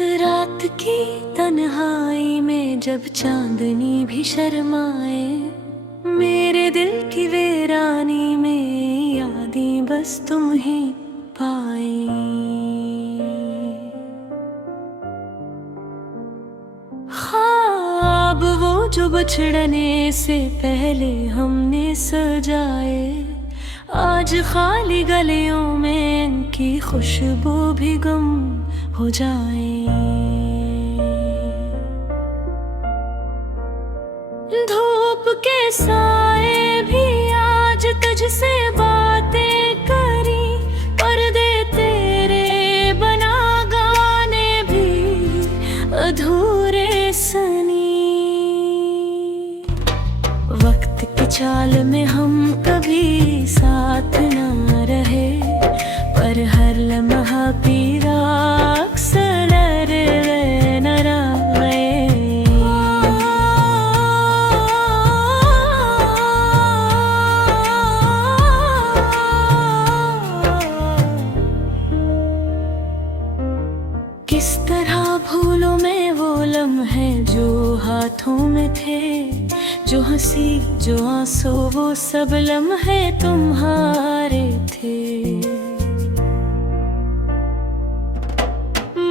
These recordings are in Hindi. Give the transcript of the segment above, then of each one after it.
रात की तन्हाई में जब चांदनी भी शर्माए, मेरे दिल की वीरानी में यादें बस तुम ही पाए। ख्वाब वो जो बिछड़ने से पहले हमने सजाए, आज खाली गलियों में इनकी खुशबू भी गुम हो जाए। धूप के साए भी आज तुझसे बातें करी, पर्दे तेरे बना गाने भी अधूरे सनी। वक्त की चाल में हम कभी साथ ना रहे, पर हर लम्हा पीरा अक्सर न रहे। किस तरह भूलों में वो लम्हे जो हाथों में थे, जो हंसी जो आंसू वो सब लम्हे तुम्हारे थे।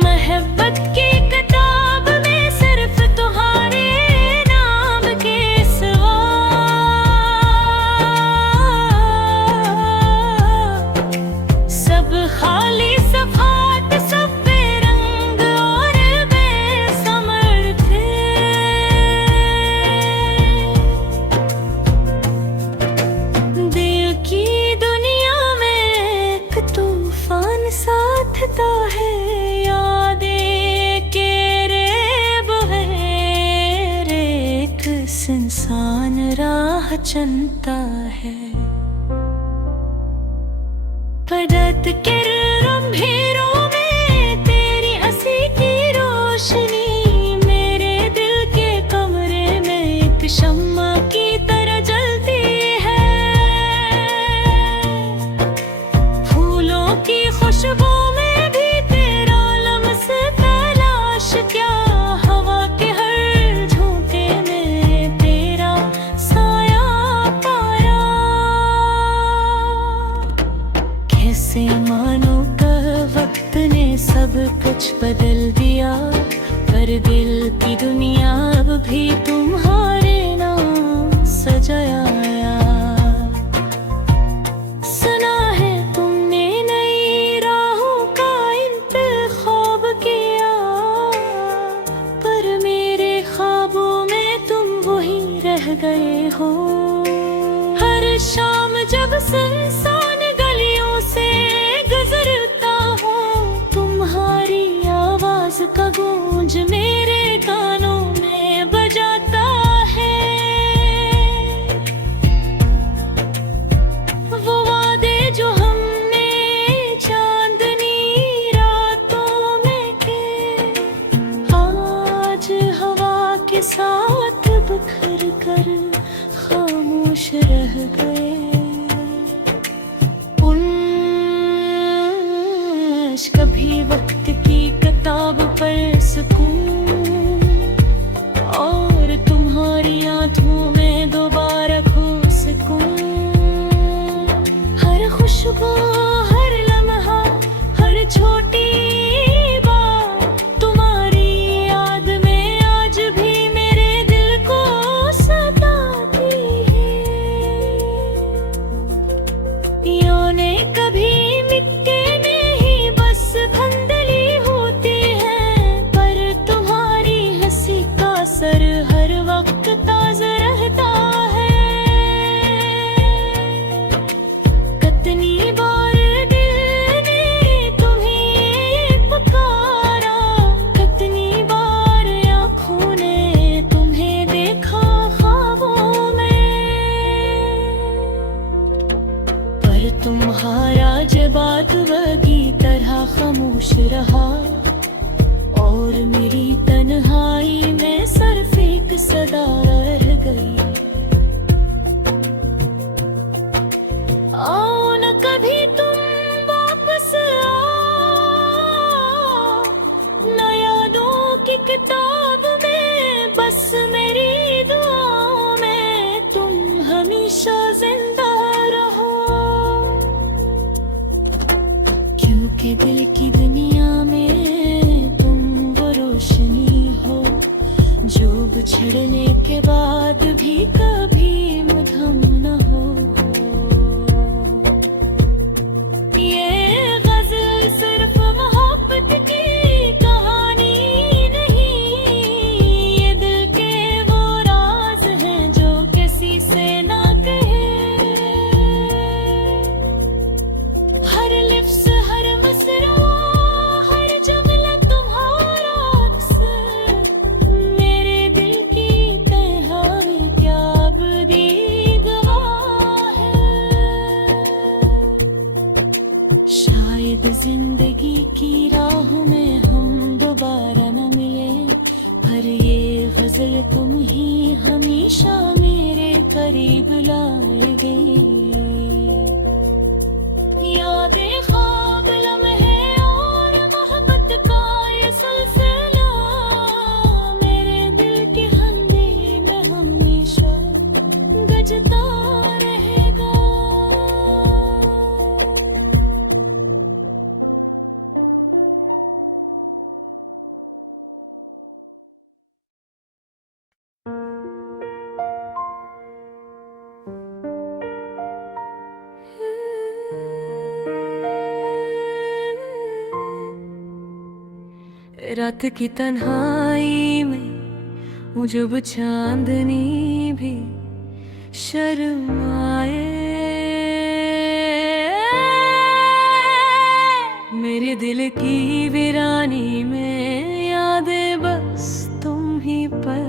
मोहब्बत की किताब में सिर्फ तुम्हारे नाम के सिवा सब खाली सफात, सब बेरंग और बेसमर थे। दिल की दुनिया में एक तूफान साथ था है, इंसान राह चलता है। बरत के अंधेरों में तेरी हंसी की रोशनी मेरे दिल के कमरे में एक शम्मा की तरह जलती है। फूलों की खुशबू में भी तेरा लम्स तलाश क्या, हवा के हर झोंके में तेरा साया पाया। कैसे मानो कब वक्त ने सब कुछ बदल दिया, पर दिल की दुनिया अब भी तुम्हारे नाम सजाया। सुना है तुमने नई राहों का इंतखाब किया, पर मेरे ख्वाबों में तुम वही रह गए हो। हर शाम जब सुनसान गलियों से गुजरता हूँ, तुम्हारी आवाज का गूंज मेरे कानों में बजाता है। वो वादे जो हमने चांदनी रातों में किए, आज हवा के साथ बिखर कर खामोश रह गए। कभी वक्त की किताब पर सुकून, और तुम्हारी आंखों में दोबारा खो सकूं। हर खुशबू हर लम्हा हर छोटी बात तुम्हारी याद में आज भी मेरे दिल को सताती है। याने कभी मिटके धंधली होती है, पर तुम्हारी हंसी का असर हर वक्त ताज़ा रहता है। कितनी बार दिल ने तुम्हें पुकारा, कितनी बार आँखों ने तुम्हें देखा ख्वाबों में, पर तुम्हारा जवाब वही तरह खामोश रहा। और मेरी तन्हाई में सिर्फ एक सदा रह गई, आओ न कभी तुम वापस आओ, नया मेरे दिल की दुनिया में तुम वो रोशनी हो जो बिछड़ने के बाद भी कभी मधुम न हो। ये गजल सिर्फ मोहब्बत की कहानी नहीं, ये दिल के वो राज हैं जो किसी से ना कहे। हर लिफ्स हर मसरा हर जुमला तुम्हारा अक्सर मेरे दिल की तन्हाई क्या बदी गवाह है। शायद जिंदगी की राह में हम दोबारा न मिले, पर ये गजल तुम ही हमेशा मेरे करीब लाएगी। यादें ख्वाब लम्हे और मोहब्बत का ये सिलसिला मेरे दिल की हंडी में हमेशा गजता रहेगा। रात की तन्हाई में जब चांदनी भी शर्माए, मेरे दिल की वीरानी में यादें बस तुम ही पर।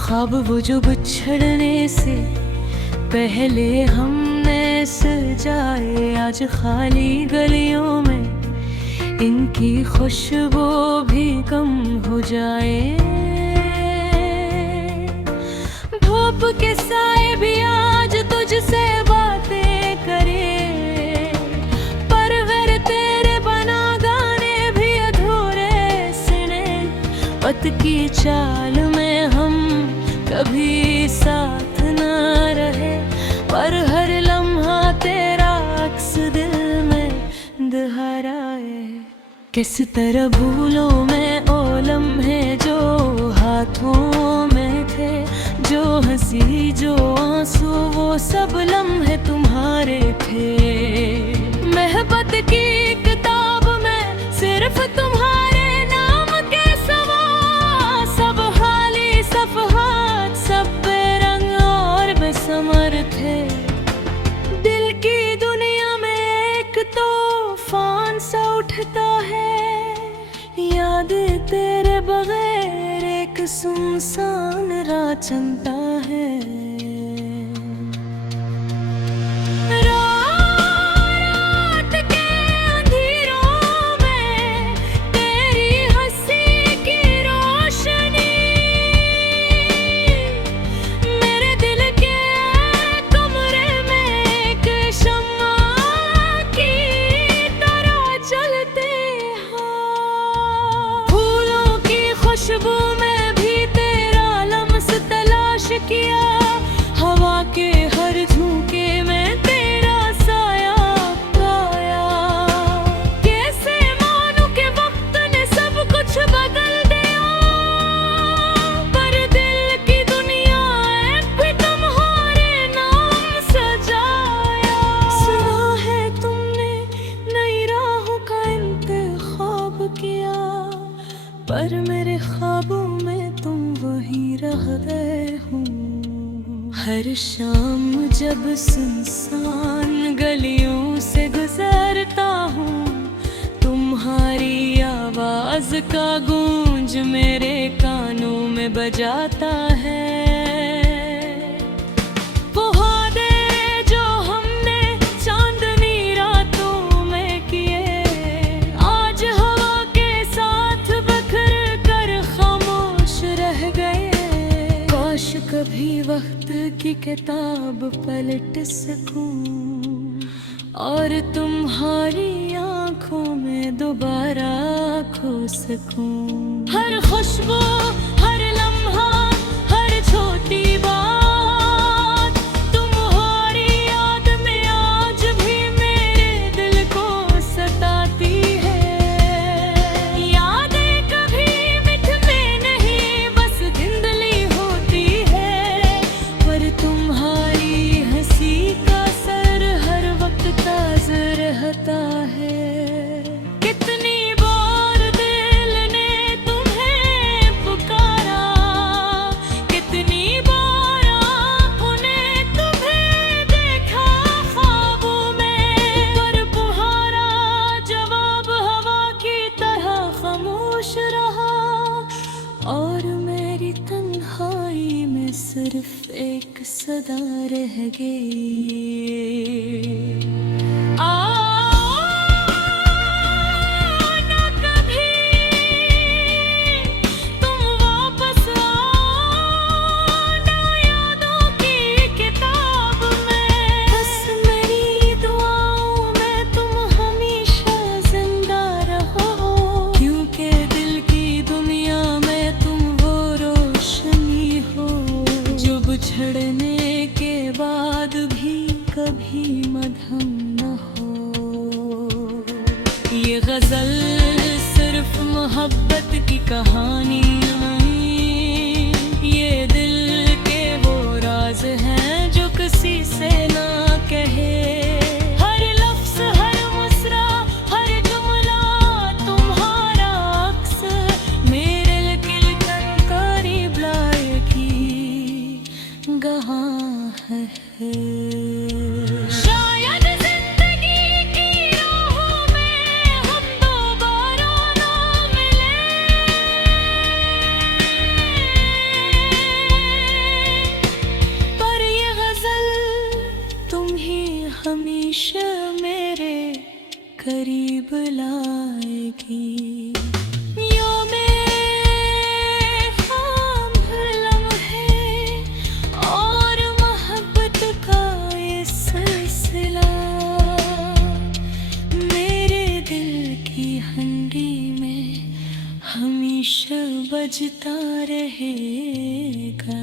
ख्वाब वो जो बिछड़ने से पहले हमने सजाए, आज खाली गलियों में इनकी खुशबू भी कम हो जाए। धूप के साए भी आज तुझसे बातें करे, पर घर तेरे बना गाने भी अधूरे सुने। पत की चाल में हम कभी साथ ना रहे, पर हर लम्हा तेरा अक्स दिल में दोहराए। किस तरह भूलों में ओ लम्हे जो हाथों में थे, जो हंसी जो आंसू वो सब लम्हे तुम्हारे थे। मोहब्बत की किताब में सिर्फ तुम्हारे नाम के सवा, सब खाली सफ़हात सब बेरंग और बेसमर थे। दिल की दुनिया में एक तूफान सा उठता है, याद तेरे बगैर एक सुनसान राह चलता है। रात के अंधेरों में तेरी हंसी की रोशनी मेरे दिल के कमरे में एक शम्मा की तरह जलते हैं। फूलों की खुशबू में भी तेरा लम्स तलाश किया, हवा के हर झोंके में तेरा साया पाया। कैसे मानूं कि वक्त ने सब कुछ बदल दिया, पर दिल की दुनिया भी तुम्हारे नाम सजाया। सुना है तुमने नई राहों का इंतखाब किया, पर मेरे ख्वाबों में तुम वही रह गए हो। हर शाम जब सुनसान गलियों से गुजरता हूँ, तुम्हारी आवाज का गूंज मेरे कानों में बजाता है। वो वादे जो हमने चांदनी रातों में किए, आज हवा के साथ बिखर कर खामोश रह गए। काश कभी वक्त की किताब पलट सकूं और तुम्हारी आँखों आँखों में दोबारा खो सकूं। हर खुशबू, हर लम्हा, हर छोटी बात तुम्हारी याद में आज भी मेरे दिल को सताती है। यादें कभी मिटती नहीं, बस धुंधली होती है, पर तुम्हारी हंसी का सर हर वक्त ताज़ा रहता है। कितनी बार दिल ने तुम्हें पुकारा, कितनी बार आँखों ने तुम्हें देखा ख्वाबों में, पर तुम्हारा जवाब हवा की तरह खामोश रहा, और मेरी तन्हाई में सिर्फ एक सदा रह गई। ना कभी तुम वापस आना यादों की किताब में, बस मेरी दुआओं में तुम हमेशा जिंदा रहो, क्योंकि दिल की दुनिया में तुम वो रोशनी हो जो बिछड़ने के बाद भी कभी मध्यम न हो। ये गजल सिर्फ मोहब्बत की कहानी नहीं, ये दिल के वो राज हैं जो किसी से ना कहे। हर लफ्ज़, हर मुस्रा, हर जुमला तुम्हारा अक्स मेरे दिल करीब लाए की गवाह है। शायद जिंदगी की राहों में हम दोबारा ना मिले, पर ये गजल तुम ही हमेशा मेरे करीब लाएगी। हमेशा बजता रहेगा।